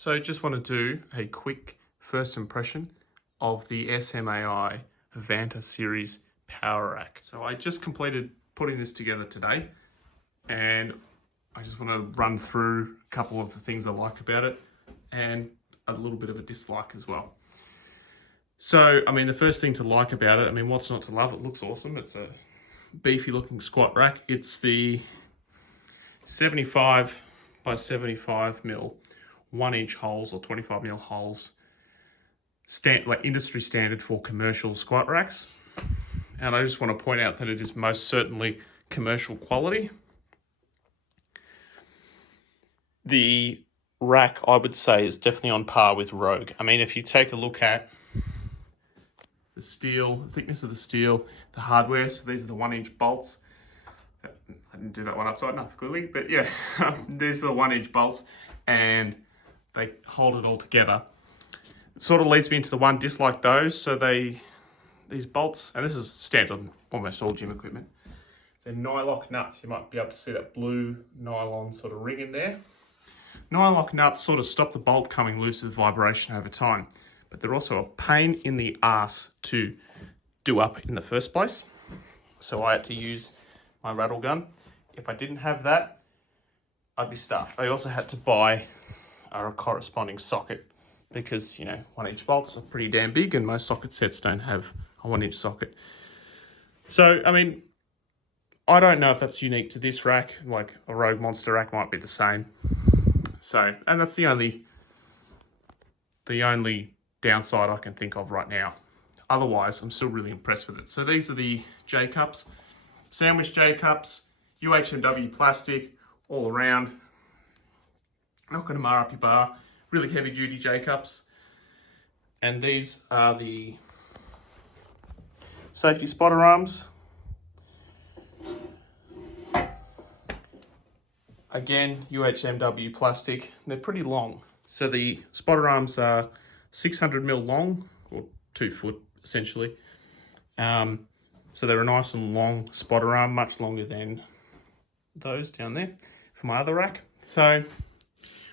So just want to do a quick first impression of the SMAI VANTA series power rack. So I just completed putting this together today, and I just want to run through a couple of the things I like about it and a little bit of a dislike as well. So, I mean, the first thing to like about it, I mean, what's not to love? It looks awesome. It's a beefy looking squat rack. It's the 75 by 75 mil 1-inch holes or 25 mil holes, like industry standard for commercial squat racks. And I just want to point out that it is most certainly commercial quality. The rack, I would say, is definitely on par with Rogue. I mean, if you take a look at the steel, the thickness of the steel, the hardware, so these are the 1-inch bolts. I didn't do that one upside down clearly, but yeah, these are the 1-inch bolts, and they hold it all together. It sort of leads me into the one dislike those. So these bolts, and this is standard on almost all gym equipment, they're nylock nuts. You might be able to see that blue nylon sort of ring in there. Nylock nuts sort of stop the bolt coming loose with vibration over time, but they're also a pain in the ass to do up in the first place. So I had to use my rattle gun. If I didn't have that, I'd be stuffed. I also had to buy a corresponding socket because, you know, 1-inch bolts are pretty damn big and most socket sets don't have a 1-inch socket. So, I mean, I don't know if that's unique to this rack. Like a Rogue Monster rack might be the same. So, and that's the only downside I can think of right now. Otherwise, I'm still really impressed with it. So these are the J-cups, sandwich J-cups, UHMW plastic all around. Not going to mar up your bar. Really heavy duty J-cups. And these are the safety spotter arms. Again, UHMW plastic. They're pretty long. So the spotter arms are 600 mil long, or 2 foot essentially. So they're a nice and long spotter arm, much longer than those down there for my other rack. So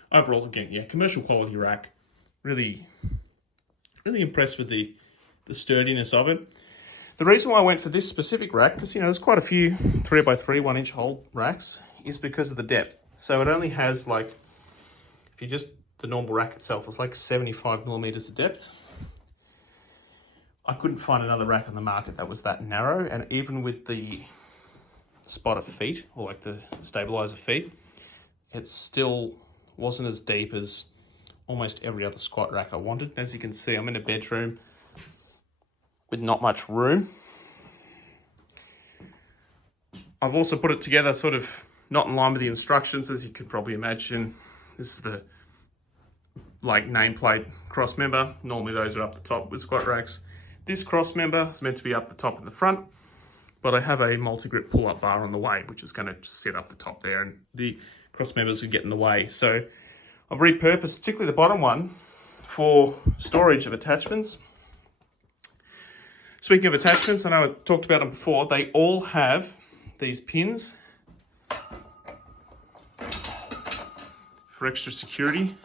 overall, again, yeah, commercial quality rack. Really impressed with the sturdiness of it. The reason why I went for this specific rack, because, you know, there's quite a few 3x3 1-inch hole racks, is because of the depth. So it only has, like, if you just, the normal rack itself is like 75 millimeters of depth. I couldn't find another rack on the market that was that narrow, and even with the spotter feet, or like the stabilizer feet, it still wasn't as deep as almost every other squat rack I wanted. As you can see, I'm in a bedroom with not much room. I've also put it together sort of not in line with the instructions, as you could probably imagine. This is the like nameplate cross member. Normally those are up the top with squat racks. This cross member is meant to be up the top and the front, but I have a multi-grip pull-up bar on the way, which is going to just sit up the top there, and the cross members would get in the way. So I've repurposed, particularly the bottom one, for storage of attachments. Speaking of attachments, I know I talked about them before. They all have these pins for extra security.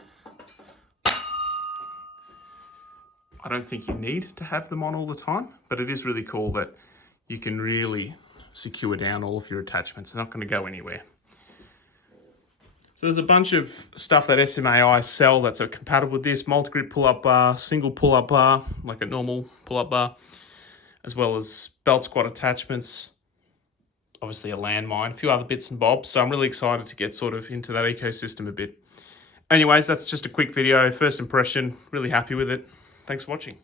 I don't think you need to have them on all the time, but it is really cool that you can really secure down all of your attachments. They're not going to go anywhere. So there's a bunch of stuff that SMAI sell that's compatible with this. Multi-grip pull-up bar, single pull-up bar, like a normal pull-up bar, as well as belt squat attachments, obviously a landmine, a few other bits and bobs. So I'm really excited to get sort of into that ecosystem a bit. Anyways, that's just a quick video, first impression, really happy with it. Thanks for watching.